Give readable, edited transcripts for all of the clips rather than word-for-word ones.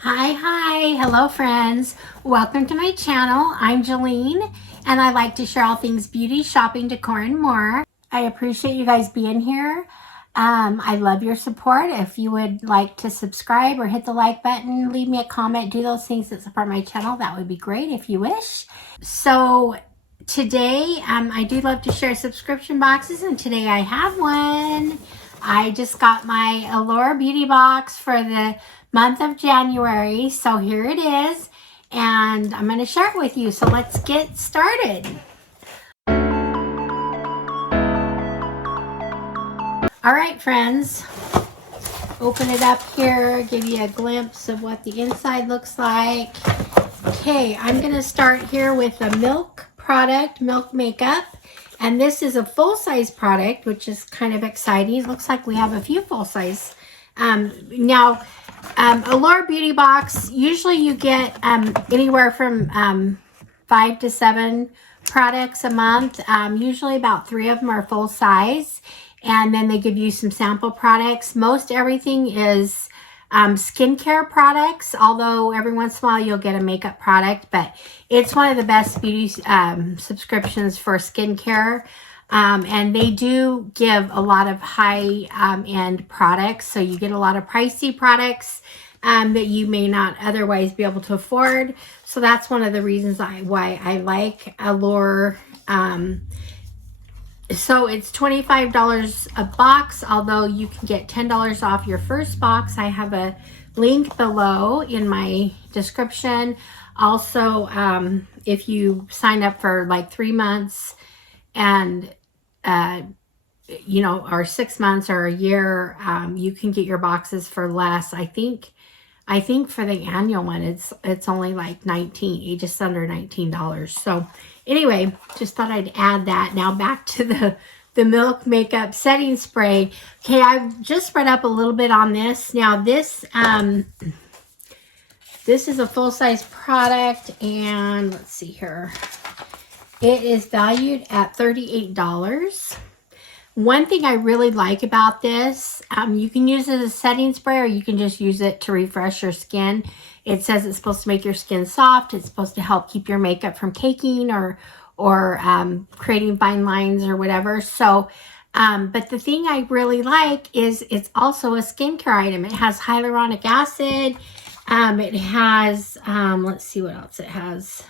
Hi, hello friends. Welcome to my channel. I'm Jolene and I like to share all things beauty, shopping, decor, and more. I appreciate you guys being here. I love your support. If you would like to subscribe or hit the like button, leave me a comment, do those things that support my channel, that would be great if you wish. So today, I do love to share subscription boxes, and today I have one. I just got my Allure Beauty box for the month of January, so here it is, and I'm going to share it with you. So let's get started. All right, friends, open it up here, give you a glimpse of what the inside looks like. Okay, I'm going to start here with a milk product, milk makeup. And this is a full-size product, which is kind of exciting. It looks like we have a few full-size. Allure Beauty Box, usually you get anywhere from 5 to 7 products a month. Usually about 3 of them are full-size. And then they give you some sample products. Most everything is skincare products, although every once in a while you'll get a makeup product, but it's one of the best beauty subscriptions for skincare. And they do give a lot of high end products, so you get a lot of pricey products that you may not otherwise be able to afford. So that's one of the reasons why I like Allure. So it's $25 a box, although you can get $10 off your first box. I have a link below in my description. Also, if you sign up for like 3 months and, or 6 months or a year, you can get your boxes for less. I think for the annual one, it's only like just under $19. So anyway, just thought I'd add that. Now back to the milk makeup setting spray. Okay, I've just read up a little bit on this. Now this is a full-size product, and let's see here. It is valued at $38. One thing I really like about this, you can use it as a setting spray, or you can just use it to refresh your skin. It says it's supposed to make your skin soft. It's supposed to help keep your makeup from caking or creating fine lines or whatever. So, but the thing I really like is it's also a skincare item. It has hyaluronic acid. It has, let's see what else it has.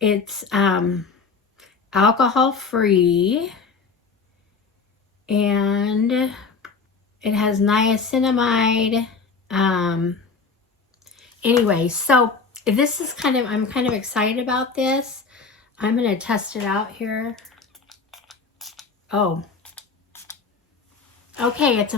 It's, alcohol free, and it has niacinamide. Anyway, so this is I'm kind of excited about this. I'm going to test it out here. Oh, okay, it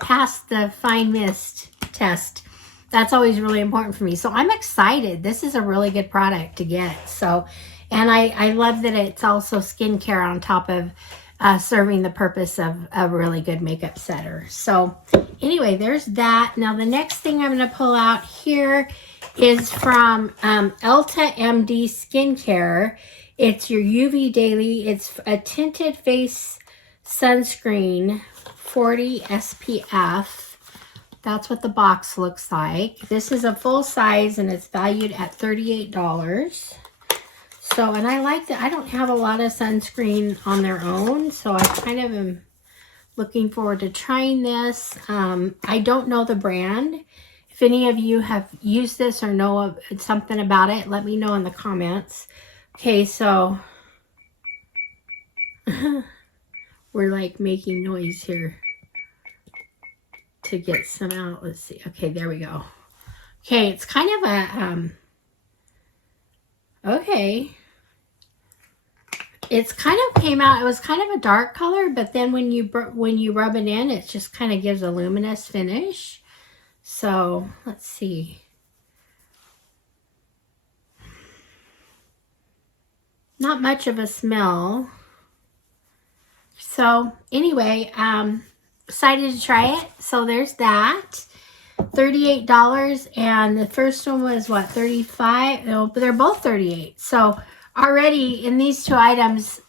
passed the fine mist test. That's always really important for me. So I'm excited. This is a really good product to get. So, and I love that it's also skincare on top of serving the purpose of a really good makeup setter. So anyway, there's that. Now the next thing I'm going to pull out here is from Elta MD Skincare. It's your UV Daily. It's a tinted face sunscreen, 40 SPF. That's what the box looks like. This is a full size, and it's valued at $38. So, and I like that. I don't have a lot of sunscreen on their own, so I kind of am looking forward to trying this. I don't know the brand. If any of you have used this or know of something about it, let me know in the comments. Okay, so we're like making noise here to get some out. Let's see. Okay, there we go. Okay, it's kind of a okay. It's kind of came out. It was kind of a dark color, but then when you rub it in, it just kind of gives a luminous finish. So let's see. Not much of a smell. So anyway, excited to try it. So there's that. $38, and the first one was what, 35? No, but they're both 38. So already in these two items,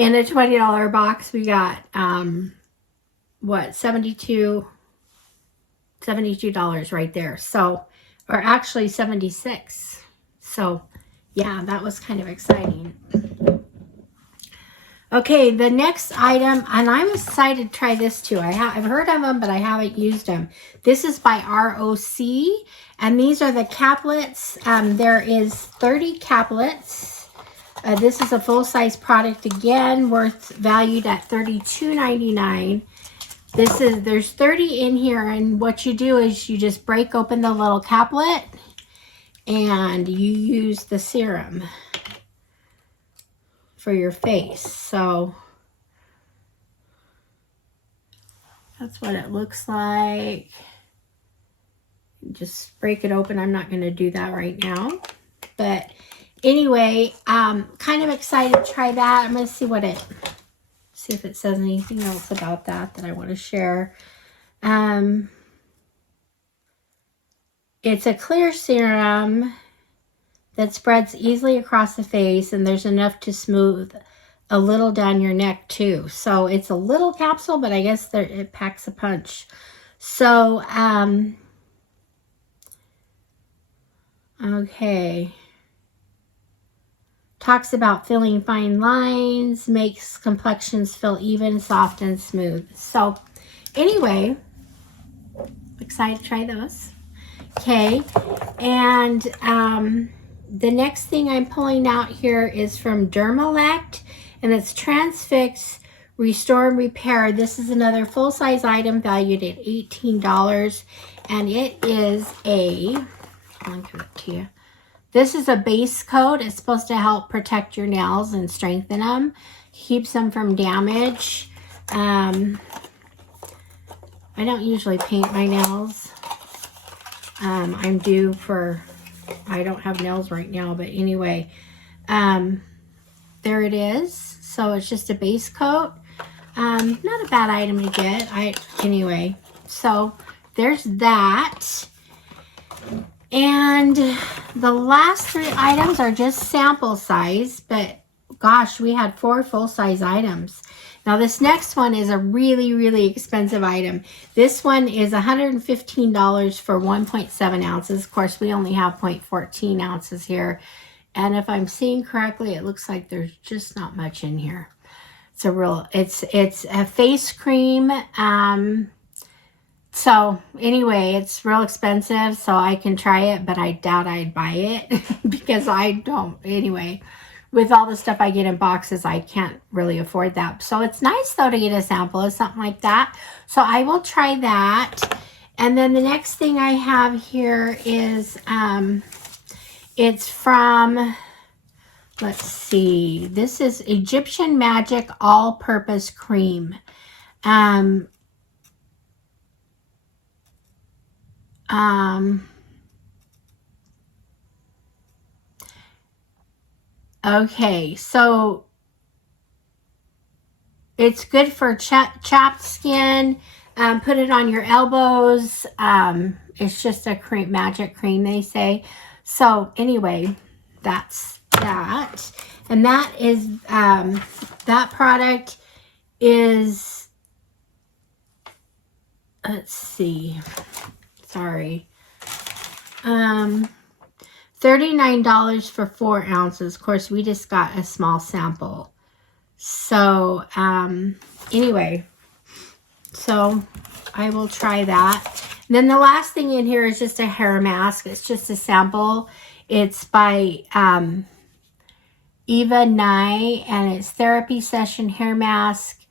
In a $20 box, we got, what, $72 right there. So, or actually 76. So, yeah, that was kind of exciting. Okay, the next item, and I'm excited to try this too. I've heard of them, but I haven't used them. This is by ROC, and these are the caplets. There is 30 caplets. This is a full-size product again, valued at $32.99. There's 30 in here, and what you do is you just break open the little caplet, and you use the serum for your face. So that's what it looks like. Just break it open. I'm not going to do that right now, but anyway, kind of excited to try that. I'm going to see if it says anything else about that I want to share. It's a clear serum that spreads easily across the face, and there's enough to smooth a little down your neck too. So it's a little capsule, but I guess it packs a punch. So, okay. Talks about filling fine lines, makes complexions feel even, soft, and smooth. So anyway, excited to try those. Okay, and the next thing I'm pulling out here is from Dermalect, and it's Transfix Restore and Repair. This is another full-size item valued at $18, and it is I'll give it to you. This is a base coat. It's supposed to help protect your nails and strengthen them, keeps them from damage. I don't usually paint my nails. I'm due for, I don't have nails right now, but anyway, there it is. So it's just a base coat. Not a bad item to get. Anyway, so there's that. And the last 3 items are just sample size, but gosh, we had 4 full-size items. Now this next one is a really, really expensive item. This one is $115 for 1.7 ounces. Of course, we only have 0.14 ounces here. And if I'm seeing correctly, it looks like there's just not much in here. It's a face cream. So anyway, it's real expensive, so I can try it, but I doubt I'd buy it because I don't. Anyway, with all the stuff I get in boxes, I can't really afford that. So it's nice though to get a sample of something like that. So I will try that. And then the next thing I have here is, it's from, let's see, this is Egyptian Magic All-Purpose Cream. Okay, so it's good for chapped skin. Put it on your elbows. It's just a cream, magic cream, they say. So anyway, that's that. And that is, that product is, let's see, sorry. $39 for 4 ounces. Of course, we just got a small sample. So, anyway, so I will try that. And then the last thing in here is just a hair mask. It's just a sample. It's by Eva Nye, and it's Therapy Session Hair Mask,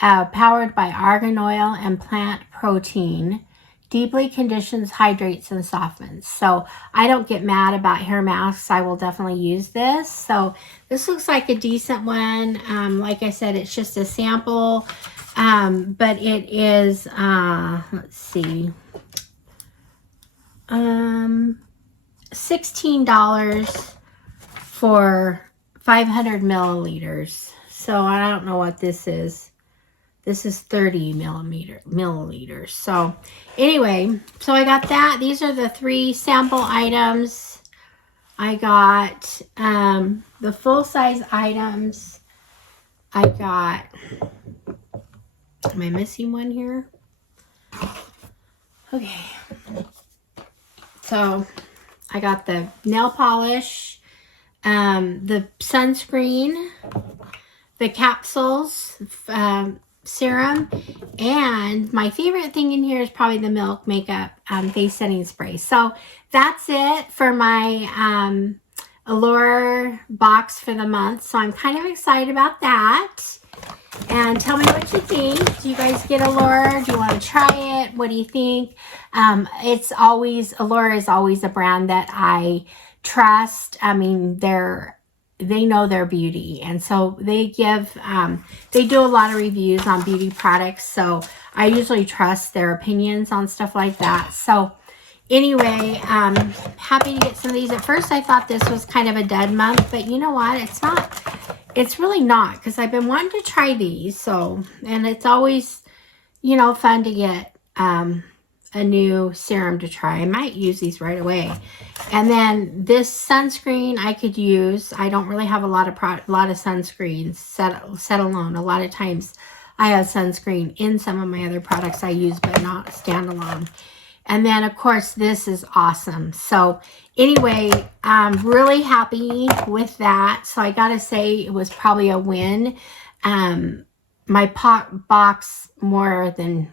powered by argan oil and plant protein. Deeply conditions, hydrates, and softens. So I don't get mad about hair masks. I will definitely use this. So this looks like a decent one. Like I said, it's just a sample. But it is, let's see, $16 for 500 milliliters. So I don't know what this is. This is 30 milliliters. So anyway, so I got that. These are the 3 sample items. I got the full-size items. I got, am I missing one here? Okay. So I got the nail polish, the sunscreen, the capsules, serum, and my favorite thing in here is probably the Milk Makeup face setting spray. So that's it for my Allure box for the month. So I'm kind of excited about that. And tell me what you think. Do you guys get Allure? Do you want to try it? What do you think? Allure is always a brand that I trust. I mean, they know their beauty, and so they do a lot of reviews on beauty products, so I usually trust their opinions on stuff like that. So anyway, happy to get some of these. At first I thought this was kind of a dead month, but you know what, it's not. It's really not, because I've been wanting to try these. So, and it's always, you know, fun to get a new serum to try. I might use these right away. And then this sunscreen I could use. I don't really have a lot of sunscreens set alone. A lot of times I have sunscreen in some of my other products I use, but not standalone. And then of course this is awesome. So anyway, I'm really happy with that. So I gotta say it was probably a win. My box more than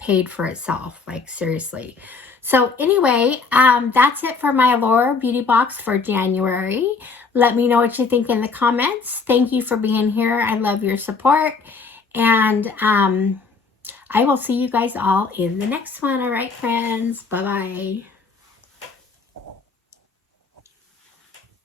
paid for itself, like seriously. So anyway, that's it for my Allure beauty box for January. Let me know what you think in the comments. Thank you for being here. I love your support. And I will see you guys all in the next one. All right, friends. Bye-bye.